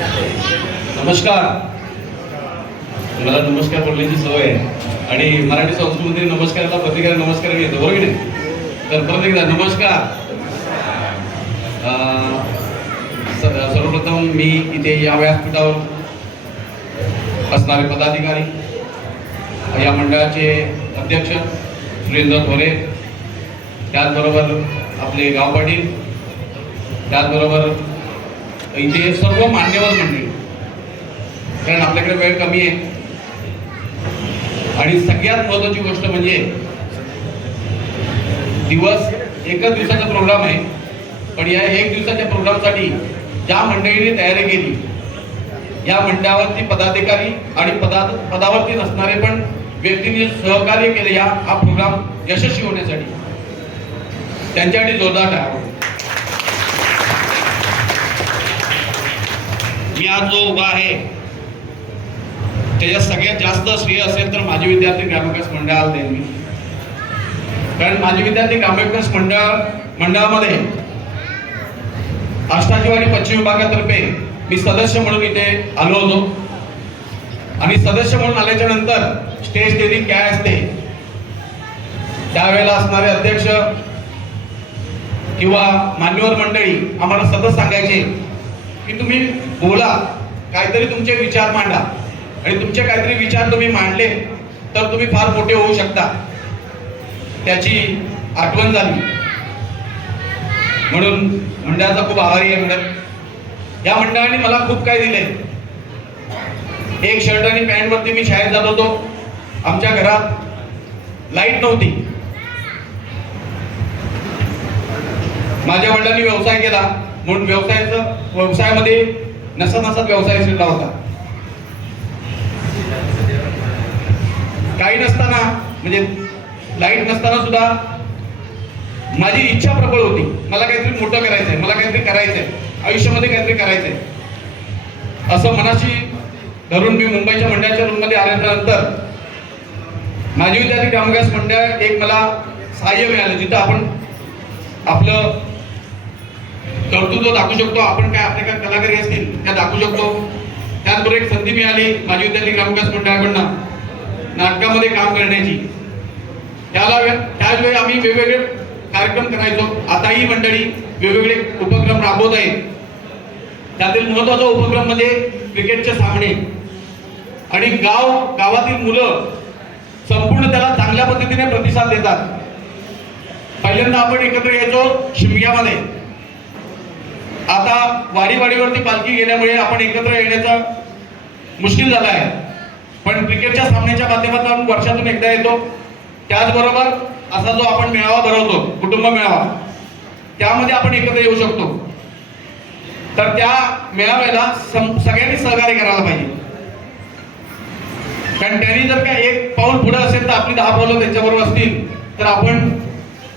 नमस्कार. मला नमस्कार बोलण्याची सवय आहे आणि मराठी संस्कृतीमध्ये नमस्काराला प्रतिकार नमस्कार घेतो, बरोबर की नाही? तर परत एकदा नमस्कार. सर्वप्रथम मी इथे या व्यासपीठावर असणारे पदाधिकारी, या मंडळाचे अध्यक्ष सुरेंद्र थोरे, त्याचबरोबर आपले गाव पाटील, त्याचबरोबर इथे सर्व मान्यवर मंडळी, कारण आपल्याकडे वेळ कमी आहे. आणि सगळ्यात महत्त्वाची गोष्ट म्हणजे एकच दिवसाचा प्रोग्राम आहे, पण या एक दिवसाच्या प्रोग्रामसाठी ज्या मंडळीने तयारी केली, या मंडळावरती पदाधिकारी आणि पदावरती नसणारे पण व्यक्तींनी सहकार्य केले हा प्रोग्राम यशस्वी होण्यासाठी, त्यांच्यासाठी जोरदार टाळ्या. मी आज जो उभा आहे त्याच्यात सगळ्यात जास्त श्रेय असेल तर माझे विद्यार्थी ग्रामविकास मंडळाला देईन मी. कारण माझे विद्यार्थी ग्रामविकास मंडळामध्ये अष्टाचीवाडी पश्चिम विभागातर्फे मी सदस्य म्हणून इथे आलो होतो. आणि सदस्य म्हणून आल्याच्या नंतर स्टेज डेअरिंग काय असते त्यावेळेला असणारे अध्यक्ष किंवा मान्यवर मंडळी आम्हाला सतत सांगायचे की तुम्ही बोला, काहीतरी तुमचे विचार मांडा, आणि तुमचे काहीतरी विचार तुम्ही मांडले तर तुम्ही फार मोठे होऊ शकता. त्याची आठवण झाली म्हणून मंडळाचा खूप आभारी आहे. या मंडळाने मला खूप काही दिले. एक शर्ट आणि पॅन्ट वरती मी शाळेत जात होतो. आमच्या घरात लाईट नव्हती. माझ्या वडिलांनी व्यवसाय केला म्हणून व्यवसायामध्ये नसा व्यवसाय शिरला होता. काही नसताना म्हणजे लाईट नसताना सुद्धा माझी इच्छा प्रबळ होती. मला काहीतरी मोठं करायचंय, मला काहीतरी करायचंय, आयुष्यामध्ये काहीतरी करायचंय असं मनाशी धरून मी मुंबईच्या मंडळाच्या रूममध्ये आल्यानंतर माझी विद्यार्थी ग्रामविकास मंडळ एक मला सहाय्य मिळालं, जिथं आपण आपलं कर्तृत्व दाखवू शकतो. आपण काय आपले काय कलाकारी असतील त्या दाखवू शकतो. त्याचबरोबर एक संधी मिळाली माझी विद्यार्थी ग्रामविकास मंडळाकडनं नाटकामध्ये काम करण्याची. त्याच वेळी आम्ही वेगवेगळे कार्यक्रम करायचो. आता ही मंडळी वेगवेगळे उपक्रम राबवत आहे. त्यातील महत्त्वाचा उपक्रम म्हणजे क्रिकेटचे सामने. आणि गावातील मुलं संपूर्ण त्याला चांगल्या पद्धतीने प्रतिसाद देतात. पहिल्यांदा आपण एकत्र यायचो शिमग्यामध्ये. आता वाडीवरती पालखी गेल्यामुळे आपण एकत्र येण्याचा मुश्किल झाला आहे. पण क्रिकेटच्या सामन्याच्या माध्यमातून वर्षातून एकदा येतो. त्याचबरोबर असा जो आपण मेळावा भरवतो, कुटुंब मेळावा, त्यामध्ये आपण एकत्र येऊ शकतो. तर त्या मेळाव्याला सगळ्यांनी सहकार्य करायला पाहिजे. कारण त्यांनी जर का एक पाऊल पुढे असेल तर आपली 10 पावलं त्यांच्याबरोबर असतील तर आपण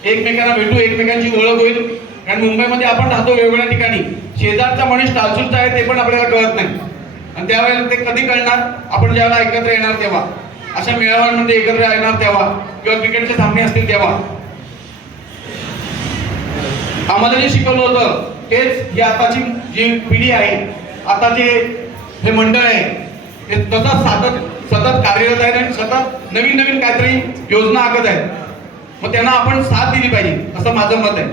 एकमेकांना भेटू, एकमेकांची ओळख होईल. कारण मुंबईमध्ये आपण राहतो वेगवेगळ्या ठिकाणी, शेजारचा माणूस टालसूलचा आहे ते पण आपल्याला कळत नाही. आणि त्यावेळेला ते कधी कळणार, आपण ज्यावेळेला एकत्र येणार तेव्हा, अशा मेळाव्यांमध्ये एकत्र येणार तेव्हा, किंवा क्रिकेटचे सामने असतील तेव्हा. आम्हाला जे शिकवलं होतं तेच ही आताची जी पिढी आहे, आताचे हे मंडळ आहे ते सतत कार्यरत आहेत आणि सतत नवीन काहीतरी योजना आखत आहेत. मग त्यांना आपण साथ दिली पाहिजे असं माझं मत आहे.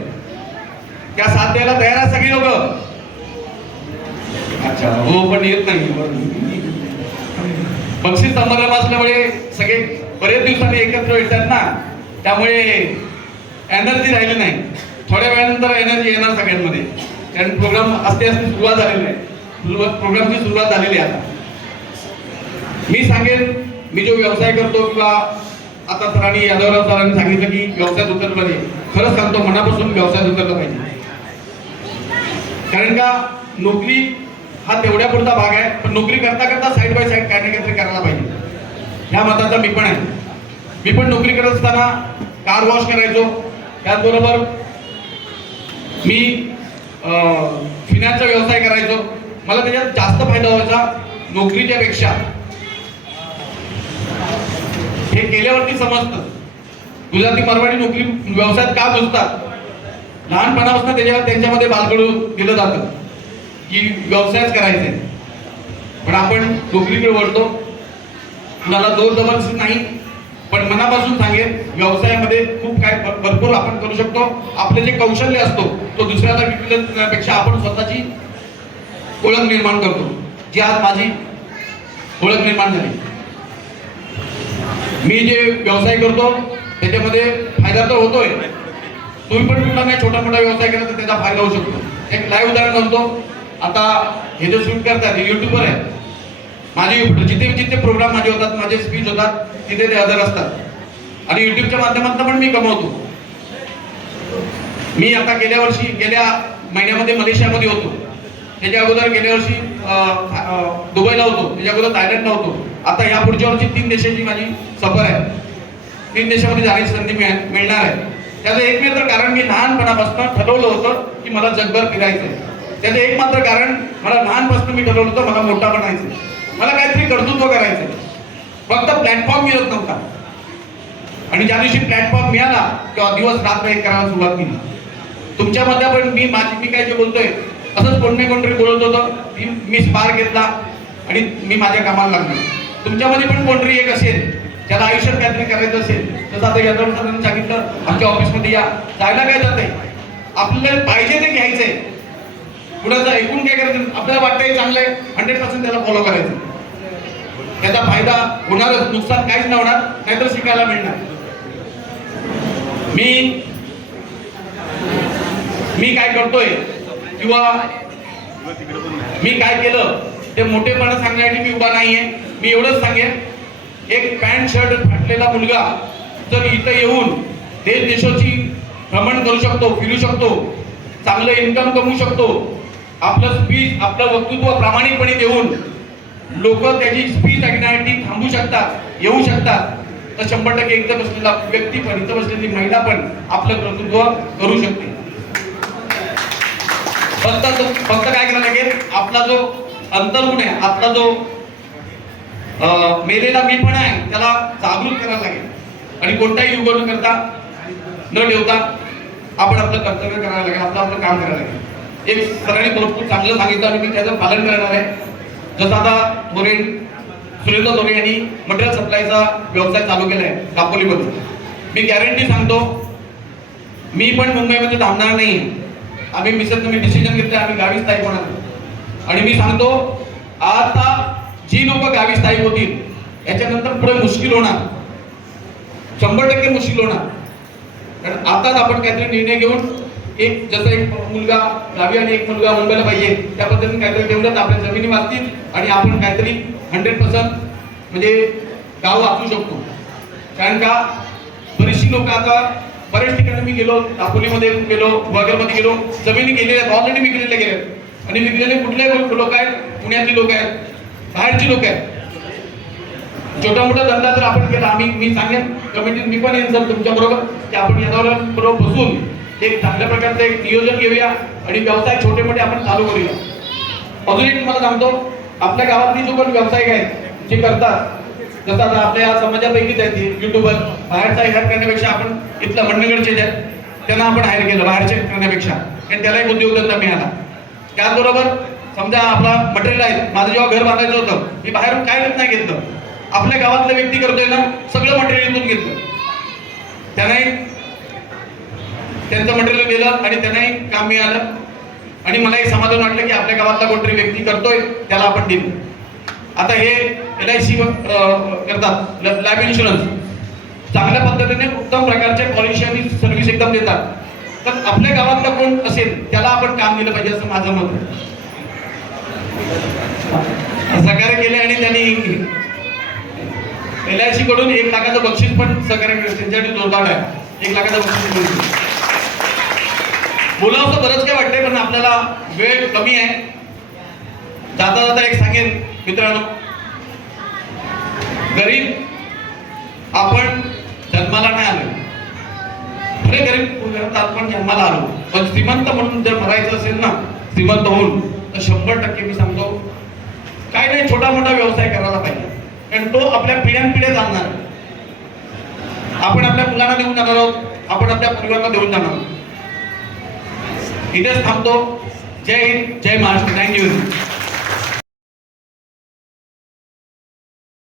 त्या साथ द्यायला तयार आहे सगळी लोक. अच्छा, हो, पण येत नाही. बक्षीस समारंभ असल्यामुळे सगळे बरेच दिवसांनी एकत्र येतात ना, त्यामुळे एनर्जी राहिली नाही. थोड्या वेळानंतर एनर्जी येणार सगळ्यांमध्ये. कारण प्रोग्राम असते सुरुवात झालेली आहे. प्रोग्रामची सुरुवात झालेली आहे. आता मी सांगेन, मी जो व्यवसाय करतो किंवा आता सरांनी यादवराव सरांनी सांगितलं की व्यवसायात उतरलं पाहिजे. खरंच सांगतो, मनापासून व्यवसायात उतरलं पाहिजे. कारण का नोकरी हा तेवढ्या पुरता भाग आहे, पण नोकरी करता करता साईड बाय साईड काही ना काहीतरी करायला पाहिजे. ह्या मताचा मी पण आहे. मी पण नोकरी करत असताना कार वॉश करायचो. त्याचबरोबर मी फिनान्सचा व्यवसाय करायचो. मला त्याच्यात जास्त फायदा व्हायचा नोकरीच्या पेक्षा. हे केल्यावरती समजतं गुजराती मराठी नोकरी व्यवसायात का घुसतात. लहानपणापासून त्यांच्यामध्ये बालकडू दिलं जातं की व्यवसायच करायचे. पण आपण नोकरीकडे वळतो. कुणाला जोर जबरदस्ती नाही, पण मनापासून सांगेल व्यवसायामध्ये खूप काय भरपूर आपण करू शकतो. आपले जे कौशल्य असतो तो दुसऱ्याला विकण्यापेक्षा आपण स्वतःची ओळख निर्माण करतो, जी आज माझी ओळख निर्माण झाली. मी जे व्यवसाय करतो त्याच्यामध्ये फायदा तर होतोय. तुम्ही पण कुठला नाही छोटा मोठा व्यवसाय केला तर त्याचा फायदा होऊ शकतो. एक लाईव्ह उदाहरण सांगतो. आता हे जे शूट करतात हे युट्यूबर आहे. माझे जिथे जिथे प्रोग्राम माझे होतात, माझे स्पीच होतात, तिथे ते हजर असतात आणि युट्यूबच्या माध्यमातून पण मी कमवतो. मी आता गेल्या महिन्यामध्ये मलेशियामध्ये होतो. त्याच्या अगोदर गेल्या वर्षी दुबईला होतो. त्याच्या अगोदर थायलंडला होतो. आता या पुढच्या वर्षी 3 देशाची माझी सफर आहे. 3 देशामध्ये जाण्याची संधी मिळणार आहे. त्याचं एकमात्र कारण मी लहानपणापासून ठरवलं होतं की मला जगभर फिरायचं आहे. त्याचं एकमात्र कारण मला लहानपासून मी ठरवलं होतं मला मोठा बनायचं, मला काहीतरी कर्तृत्व करायचं. फक्त प्लॅटफॉर्म मिळत नव्हता आणि ज्या दिवशी प्लॅटफॉर्म मिळाला तेव्हा दिवस रात्र एक करायला सुरुवात केली. तुमच्यामध्ये पण मी काय जे बोलतोय असंच कोणतरी बोलत होतं. मी स्पार्क घेतला आणि मी माझ्या कामाला लागलो. तुमच्यामध्ये पण कोणतरी एक असेल ज्याला आयुष्यात काहीतरी करायचं असेल. जसं आता यादव सरांनी सांगितलं आमच्या ऑफिसमध्ये या, जायला काय जाते, आपल्याला पाहिजे ते घ्यायचंय. कुणाचं ऐकून काय करायचं, आपल्याला वाटतंय चांगलंय 100% त्याला फॉलो करायचं. त्याचा फायदा होणारच, नुकसान काहीच नाही होणार, नाहीतर शिकायला मिळणार. मी काय करतोय किंवा मी काय केलं ते मोठेपणा सांगण्यासाठी मी उभा नाहीये. मी एवढंच सांगेन, एक पॅन्ट शर्ट फाटलेला मुलगा जर इथं येऊन देश देशाची भ्रमण करू शकतो, फिरू शकतो, चांगलं इन्कम कमवू शकतो, आपलं स्पीच आपलं वक्तृत्व प्रामाणिकपणे देऊन लोक त्याची स्पीच ऐकण्यासाठी थांबू शकतात, येऊ शकतात, तर 100% इथं बसलेला व्यक्ती पण, इथं बसलेली महिला पण आपलं कर्तृत्व करू शकते. फक्त काय करायला लागेल, आपला जो अंतर्गुण आहे, आपला जो मेलेला मीपणा आहे त्याला जागृत करायला लागेल आणि कोणताही युग न करता न ठेवता आपण आपलं कर्तव्य करायला लागेल, आपलं काम करायला लागेल. एक सरांनी भरपूर चांगलं सांगितलं आणि मी त्याचं पालन करणार आहे. जसं आता सुरेंद्र धोरे यांनी मटेरियल सप्लायचा व्यवसाय चालू केलाय दापोलीमध्ये. मी गॅरंटी सांगतो, मी पण मुंबईमध्ये थांबणार नाही. आम्ही मी डिसिजन घेतलं, आम्ही गावी स्थायिक होणार. आणि मी सांगतो आता जी लोक गावी स्थायिक होतील याच्यानंतर पुढे मुश्किल होणार, 100% मुश्किल होणार. कारण आताच आपण काहीतरी निर्णय घेऊन जसं एक मुलगा गावी आणि एक मुलगा मुंबईला पाहिजे त्या पद्धतीने काहीतरी ठेवलं तर आपल्या जमिनी वाचतील आणि आपण काहीतरी 100% म्हणजे गाव वाचू शकतो. कारण का बरीचशी लोक आता बरेच ठिकाणी मी गेलो, दापोलीमध्ये गेलो, वगैरेमध्ये गेलो, जमिनी गेलेल्या आहेत, ऑलरेडी विकलेल्या गेल्या आणि विकलेले कुठले लोक आहेत, पुण्यातली लोक आहेत, बाहेरची लोक आहेत. छोटा मोठा धंदा जर आपण केला, मी सांगेन कमिटीत मी पण येईन सर तुमच्या बरोबर की आपण याच्यावर बरोबर बसून एक चांगल्या प्रकारचं एक नियोजन घेऊया आणि व्यवसाय छोटे मोठे आपण चालू करूया. अजून एक तुम्हाला सांगतो, आपल्या गावातली जो कोण व्यावसायिक आहेत जे करतात, जसं आता आपल्या समाजापैकीच आहेत युट्यूबर, बाहेरचा हायर करण्यापेक्षा आपण इथलं मंडणगडचे जे त्यांना आपण हायर केलं बाहेरचे करण्यापेक्षा, कारण त्याला एक उद्योगधंदा मिळाला. त्याचबरोबर समजा आपला मटेरियल आहे, माझं जेव्हा घर बांधायचं होतं मी बाहेरून काहीच नाही घेतलं, आपल्या गावातला व्यक्ती करतोय ना सगळं मटेरियल इथून घेतलं. त्यांचं मटेरियल दिलं आणि त्यांनाही काम मिळालं आणि मलाही समाधान वाटलं की आपल्या गावातला कोणतरी व्यक्ती करतोय त्याला आपण दिलं. आता हे LIC करतात, लाईफ इन्शुरन्स, चांगल्या पद्धतीने उत्तम प्रकारच्या पॉलिसी आणि सर्व्हिस एकदम देतात. तर आपल्या गावातला कोण असेल त्याला आपण काम दिलं पाहिजे असं माझं मत आहे. सहकार्य केले आणि त्यांनी LIC कडून 1 लाखाचं बक्षीस पण सहकार्य केलं, त्यांच्यासाठी जोरदार आहे. 1 लाखाचं बक्षीस मिळतं. बोलावं तर बरंच काय वाटतंय पण आपल्याला वेळ कमी आहे. जाता जाता एक सांगेन मित्रांनो, गरीब आपण जन्माला नाही आलो, खरे गरीब आपण जन्माला आलो, पण श्रीमंत म्हणून जर मरायचं असेल ना, श्रीमंत होऊन, तर 100% मी सांगतो काय नाही छोटा मोठा व्यवसाय करायला पाहिजे. कारण तो आपल्या पिढ्यानपिढ्या चालणार. आपण आपल्या मुलांना देऊन जाणार आहोत, आपण आपल्या परिवाराला देऊन जाणार आहोत. इथेच थांबतो. जय हिंद, जय महाराष्ट्र. थँक्यू.